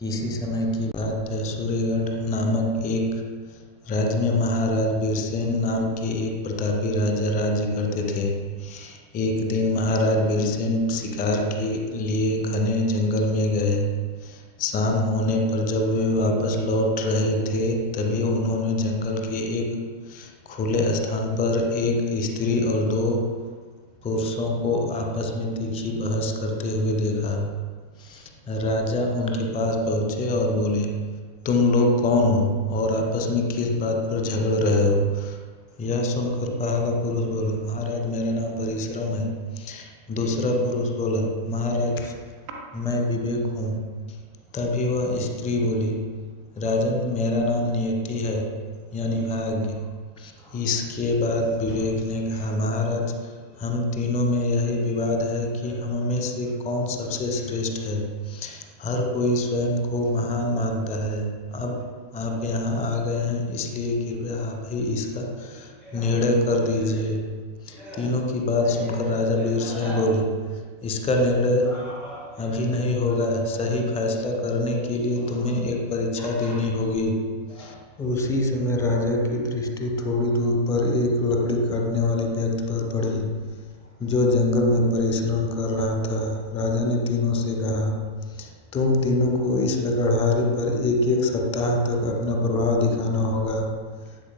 किसी समय की बात है। सूर्यगढ़ नामक एक राज्य में महाराज वीरसेन नाम के एक प्रतापी राजा राज्य करते थे। एक दिन महाराज वीरसेन शिकार के लिए घने जंगल में गए। शाम होने पर जब वे वापस लौट रहे थे तभी उन्होंने जंगल के एक खुले स्थान पर एक स्त्री और दो पुरुषों को आपस में तीखी बहस करते हुए देखा। राजा उनके पास पहुँचे और बोले, तुम लोग कौन हो और आपस में किस बात पर झगड़ रहे हो? यह सुनकर पहला पुरुष बोला, महाराज मेरा नाम परिश्रम है। दूसरा पुरुष बोला, महाराज मैं विवेक हूँ। तभी वह स्त्री बोली, राजन मेरा नाम नियति है, यानी भाग्य। इसके बाद विवेक ने कहा, महाराज हम तीनों में यही विवाद है कि हम में से कौन सबसे श्रेष्ठ है। हर कोई स्वयं को महान मानता है। अब आप यहाँ आ गए हैं, इसलिए कृपया आप ही इसका निर्णय कर दीजिए। तीनों की बात सुनकर राजा वीरसेन बोले, इसका निर्णय अभी नहीं होगा। सही फैसला करने के लिए तुम्हें एक परीक्षा देनी होगी। उसी समय राजा की दृष्टि थोड़ी दूर पर एक लकड़ी काटने वाले व्यक्ति पर पड़ी जो जंगल में परिश्रम कर रहा था। राजा ने तीनों से कहा, तुम तीनों को इस लकड़हारे पर एक एक सप्ताह तक अपना प्रभाव दिखाना होगा।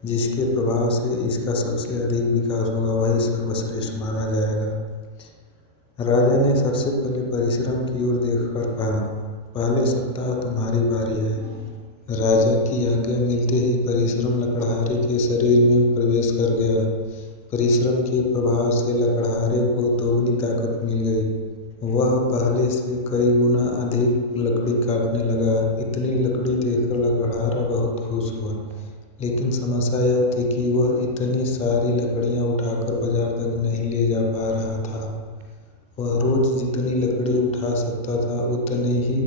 जिसके प्रभाव से इसका सबसे अधिक विकास होगा वही सर्वश्रेष्ठ माना जाएगा। राजा ने सबसे पहले परिश्रम की ओर देखकर कहा, पहले सप्ताह तुम्हारी बारी है। राजा की आज्ञा मिलते ही परिश्रम लकड़हारे के शरीर में प्रवेश कर गया। परिश्रम के प्रभाव से लकड़हारे को दोगुनी ताकत मिल गई। वह पहले से कई गुना अधिक लकड़ी काटने लगा। इतनी लकड़ी देखकर लकड़हारा बहुत खुश हुआ, लेकिन समस्या यह थी कि वह इतनी सारी लकड़ियाँ उठाकर बाजार तक नहीं ले जा पा रहा था। वह रोज जितनी लकड़ी उठा सकता था उतनी ही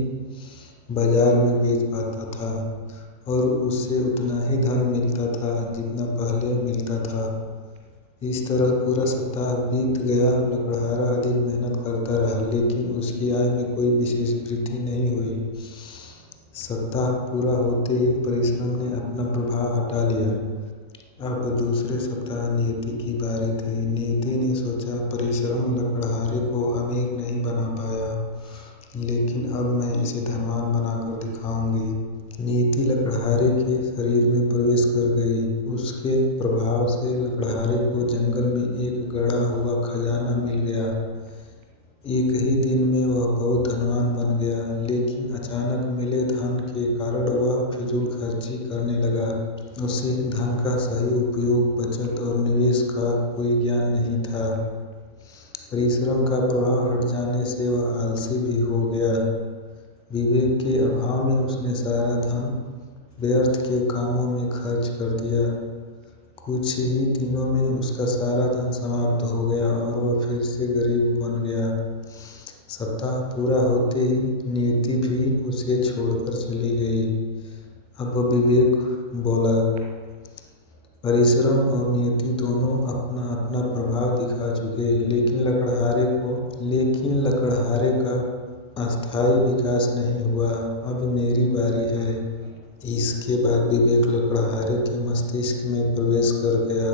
बाजार में बेच पाता था और उससे उतना ही धन मिलता था जितना पहले मिलता था। इस तरह पूरा सप्ताह बीत गया। लकड़हारा अधिक मेहनत करता रहा, लेकिन उसकी आय में कोई विशेष वृद्धि नहीं हुई। सप्ताह पूरा होते ही परिश्रम ने अपना प्रभाव हटा लिया। अब दूसरे सप्ताह नियति की बारी थी। नियति ने सोचा, परिश्रम लकड़हारे को अमीर नहीं बना पाया, लेकिन अब मैं इसे धनवान बनाकर दिखाऊंगी। नियति लकड़हारे के शरीर में प्रवेश कर गई। उसके प्रभाव से लकड़हारे को जंगल में एक गड़ा हुआ खजाना मिल गया। एक ही दिन में वह बहुत धनवान बन गया, लेकिन अचानक मिले धन के कारण वह फिजूल खर्ची करने लगा। उसे धन का सही उपयोग, बचत और निवेश का कोई ज्ञान नहीं था। परिश्रम का प्रभाव हट जाने से वह आलसी भी हो गया। विवेक के अभाव में उसने सारा धन व्यर्थ के कामों में खर्च कर दिया। कुछ ही दिनों में उसका सारा धन समाप्त हो गया और वह फिर से गरीब बन गया। सप्ताह पूरा होते ही नियति भी उसे छोड़कर चली गई। अब विवेक बोला, परिश्रम और नियति दोनों अपना अपना प्रभाव दिखा चुके, लेकिन लकड़हारे का अस्थायी विकास नहीं हुआ। अब मेरी बारी है। इसके बाद विवेक लकड़हारे के मस्तिष्क में प्रवेश कर गया।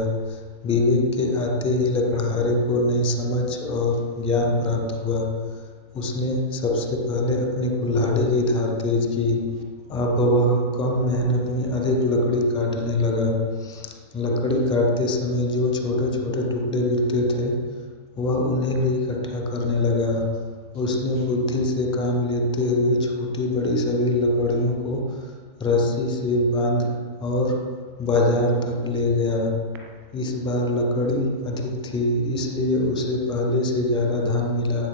विवेक के आते ही लकड़हारे को नई समझ और ज्ञान प्राप्त हुआ। उसने सबसे पहले अपनी कुल्हाड़ी की धार तेज की। अब वह कम मेहनत में अधिक लकड़ी काटने लगा। लकड़ी काटते समय जो छोटे छोटे टुकड़े गिरते थे वह उन्हें भी इकट्ठा करने लगा। उसने बुद्धि से काम लेते हुए छोटी बड़ी सभी लकड़ियों को रस्सी से बांध और बाजार तक ले गया। इस बार लकड़ी अधिक थी, इसलिए उसे पहले से ज़्यादा धन मिला।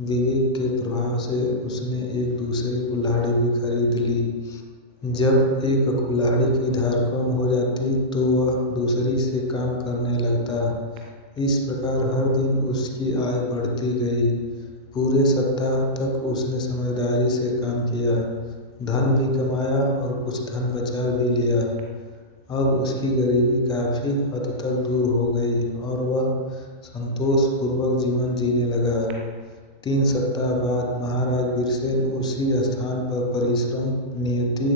विवेक के प्रभाव से उसने एक दूसरी कुल्हाड़ी भी खरीद ली। जब एक कुल्हाड़ी की धार कम हो जाती तो वह दूसरी से काम करने लगता। इस प्रकार हर दिन उसकी आय बढ़ती गई। पूरे सप्ताह तक उसने समझदारी से काम किया, धन भी कमाया और कुछ धन बचा भी लिया। अब उसकी गरीबी काफ़ी हद तक दूर हो गई और वह संतोषपूर्वक जीवन जीने लगा। 3 सप्ताह बाद महाराज बीरसेन उसी स्थान पर परिश्रम, नियति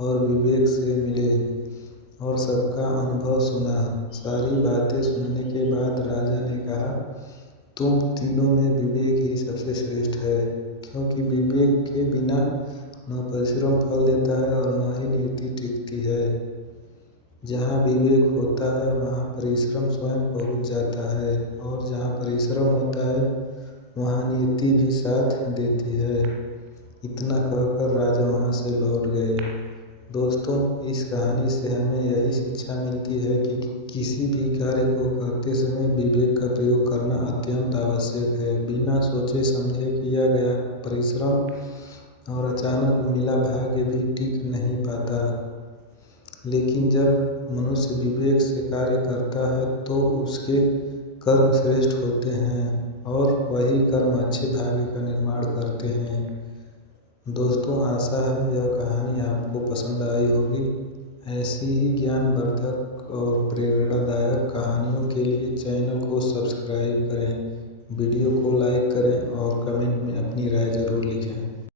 और विवेक से मिले और सबका अनुभव सुना। सारी बातें सुनने के बाद राजा ने कहा, तुम तीनों में विवेक ही सबसे श्रेष्ठ है, क्योंकि विवेक के बिना न परिश्रम फल देता है और न ही नीति टिकती है। जहाँ विवेक होता है वहाँ परिश्रम स्वयं पहुँच जाता है, और जहाँ परिश्रम होता है वहाँ नीति भी साथ देती है। इतना कहकर राजा वहाँ से लौट गए। दोस्तों, इस कहानी से हमें यही शिक्षा मिलती है कि किसी भी कार्य को करते समय विवेक का प्रयोग करना अत्यंत आवश्यक है। बिना सोचे समझे किया गया परिश्रम और अचानक मिला भाग्य भी टिक नहीं पाता। लेकिन जब मनुष्य विवेक से कार्य करता है तो उसके कर्म श्रेष्ठ होते हैं और वही कर्म अच्छे भाग्य का निर्माण करते हैं। दोस्तों, आशा है यह कहानी आपको पसंद आई होगी। ऐसी ही ज्ञानवर्धक और प्रेरणादायक कहानियों के लिए चैनल को सब्सक्राइब करें, वीडियो को